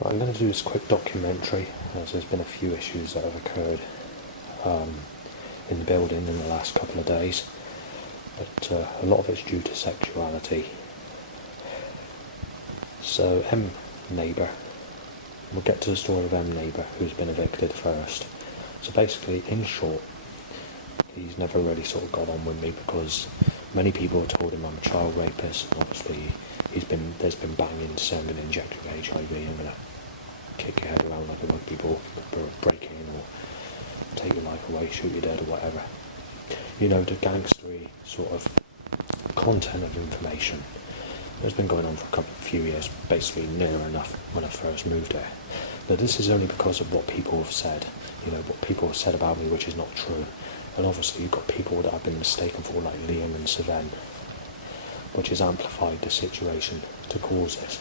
Right, I'm going to do this quick documentary as there's been a few issues that have occurred in the building in the last couple of days, but a lot of it's due to sexuality. So Neighbour, we'll get to the story of Neighbour, who's been evicted first. So basically, in short, he's never really sort of got on with me because many people have told him I'm a child rapist, and obviously there's been banging, saying I'm going to inject you with HIV, I'm going to kick your head around like a rugby ball, break in, or take your life away, shoot you dead, or whatever. You know, the gangstery sort of content of information that's been going on for few years, basically near enough when I first moved there. But this is only because of what people have said, you know, what people have said about me, which is not true. And obviously you've got people that have been mistaken for, like Liam and Savan, which has amplified the situation to cause this.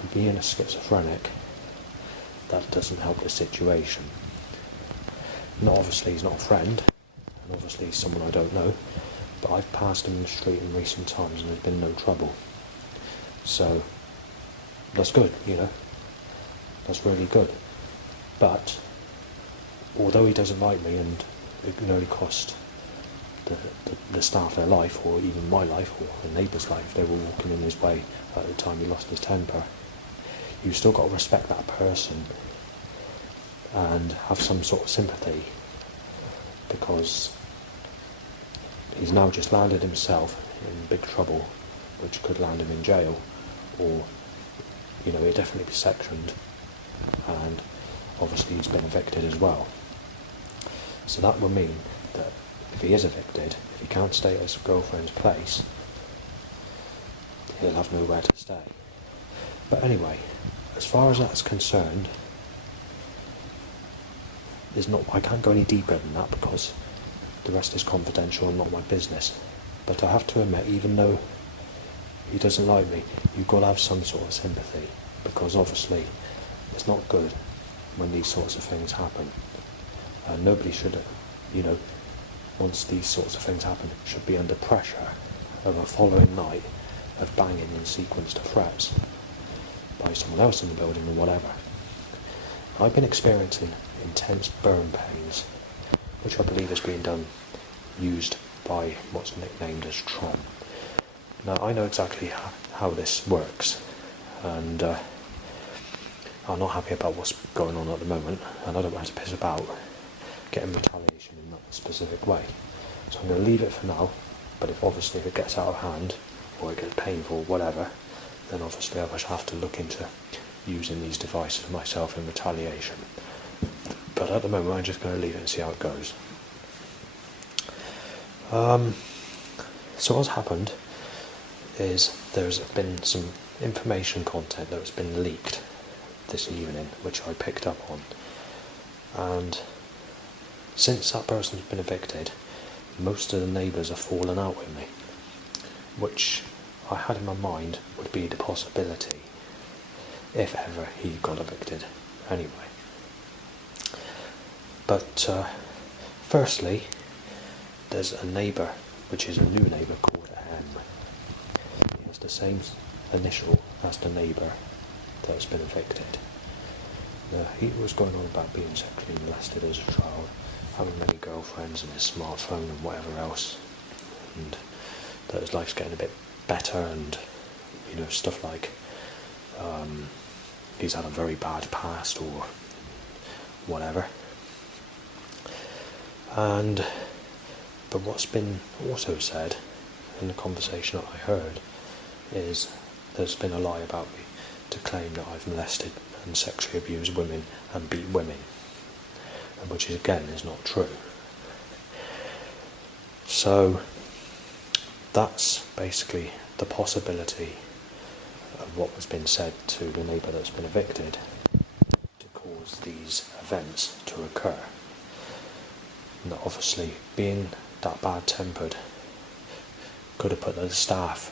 And being a schizophrenic, that doesn't help the situation. Not obviously he's not a friend, and obviously he's someone I don't know, but I've passed him in the street in recent times and there's been no trouble. So that's good, you know, that's really good. But although he doesn't like me, and it can only cost the staff their life, or even my life, or the neighbour's life, they were walking in his way at the time he lost his temper, you've still got to respect that person and have some sort of sympathy, because he's now just landed himself in big trouble, which could land him in jail, or, you know, he'll definitely be sectioned, and obviously he's been evicted as well. So that will mean that if he is evicted, if he can't stay at his girlfriend's place, he'll have nowhere to stay. But anyway, as far as that's concerned, I can't go any deeper than that because the rest is confidential and not my business. But I have to admit, even though he doesn't like me, you've got to have some sort of sympathy, because obviously it's not good when these sorts of things happen. And nobody should, you know, once these sorts of things happen, should be under pressure of a following night of banging in sequence to threats by someone else in the building or whatever. I've been experiencing intense burn pains, which I believe is being used by what's nicknamed as Tron. Now, I know exactly how this works, and I'm not happy about what's going on at the moment, and I don't want to piss about getting retaliation in that specific way. So I'm going to leave it for now, but if it gets out of hand, or it gets painful, whatever, then obviously I shall have to look into using these devices myself in retaliation. But at the moment I'm just going to leave it and see how it goes. So what's happened is there's been some information content that has been leaked this evening, which I picked up on. And since that person's been evicted, most of the neighbours have fallen out with me, which I had in my mind would be the possibility if ever he got evicted anyway. But firstly, there's a neighbour, which is a new neighbour called M. He has the same initial as the neighbour that's been evicted. He was going on about being sexually molested as a child, having many girlfriends and his smartphone and whatever else, and that his life's getting a bit better, and, you know, stuff like he's had a very bad past or whatever. But what's been also said in the conversation that I heard is there's been a lie about me to claim that I've molested and sexually abused women and beat women, which again is not true. So that's basically the possibility of what has been said to the neighbour that's been evicted to cause these events to occur. Now obviously, being that bad-tempered could have put the staff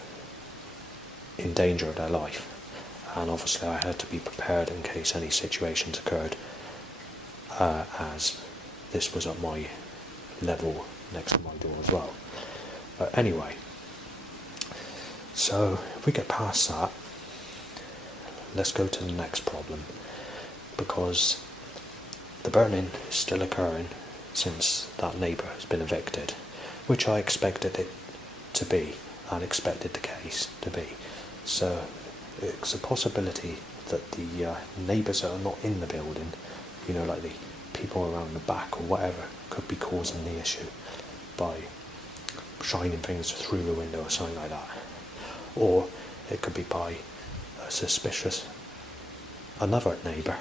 in danger of their life, and obviously I had to be prepared in case any situations occurred, as this was at my level next to my door as well. But anyway, so if we get past that, let's go to the next problem, because the burning is still occurring since that neighbour has been evicted, which I expected it to be, and expected the case to be. So it's a possibility that the neighbours that are not in the building, like the people around the back or whatever, could be causing the issue by shining things through the window or something like that. Or it could be by a suspicious another neighbour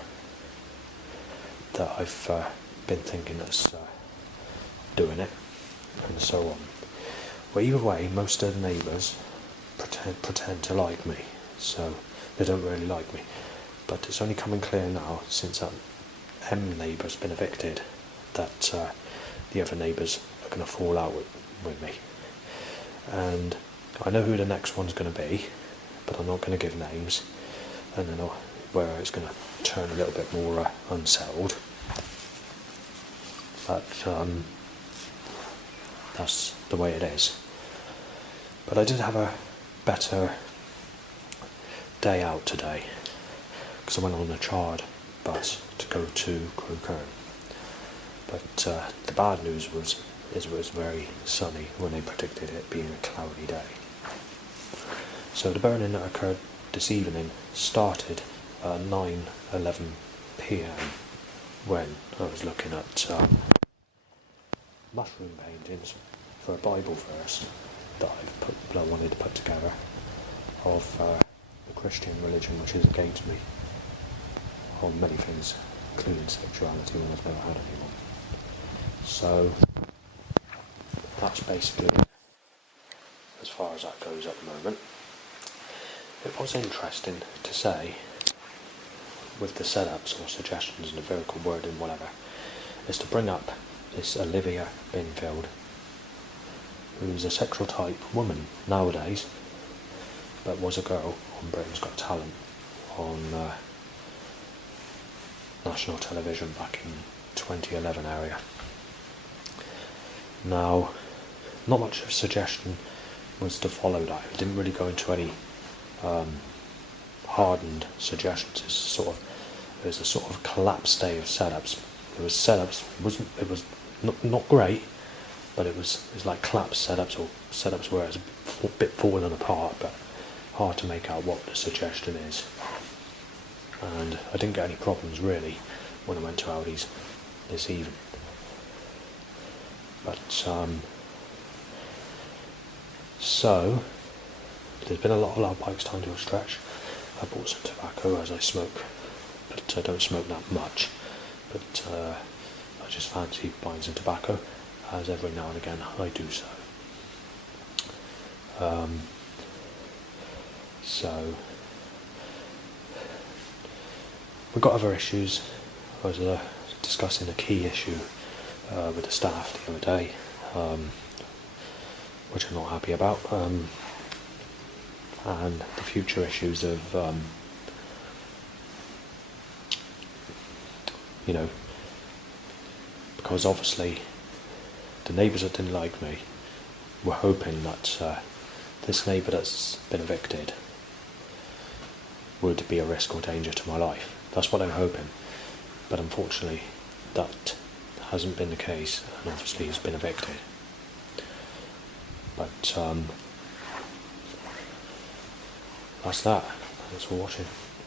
that I've been thinking that's doing it, and so on. Well, either way, most of the neighbours pretend to like me, so they don't really like me. But it's only coming clear now, since that neighbour's been evicted, that the other neighbours are going to fall out with me. And I know who the next one's going to be, but I'm not going to give names, and then where it's going to turn a little bit more unsettled. But that's the way it is. But I did have a better day out today, because I went on the charred bus to go to Crewkern. But the bad news was it was very sunny when they predicted it being a cloudy day. So the burning that occurred this evening started at 9:11 p.m. when I was looking at mushroom paintings for a Bible verse that I wanted to put together of the Christian religion, which is against me on many things, including sexuality, when I've never had anyone. So that's basically as far as that goes at the moment. It was interesting to say, with the setups or suggestions and the vertical wording, whatever, is to bring up this Olivia Binfield, who's a sexual type woman nowadays, but was a girl on Britain's Got Talent on national television back in 2011 area. Now, not much of a suggestion was to follow that. It didn't really go into any hardened suggestions. It was a sort of collapsed day of setups. It was setups. It was not great, but it was like collapsed setups, or setups where it's a bit falling apart, but hard to make out what the suggestion is. And I didn't get any problems really when I went to Aldi's this evening. But so there's been a lot of loud bikes timed to a stretch. I bought some tobacco as I smoke, but I don't smoke that much. But I just fancy buying some tobacco, as every now and again I do so. So we've got other issues. I was discussing a key issue with the staff the other day, which I'm not happy about, and the future issues of because obviously the neighbours that didn't like me were hoping that this neighbour that's been evicted would be a risk or danger to my life. That's what I'm hoping, but unfortunately that hasn't been the case, and obviously he's been evicted. But that's that. Thanks for watching.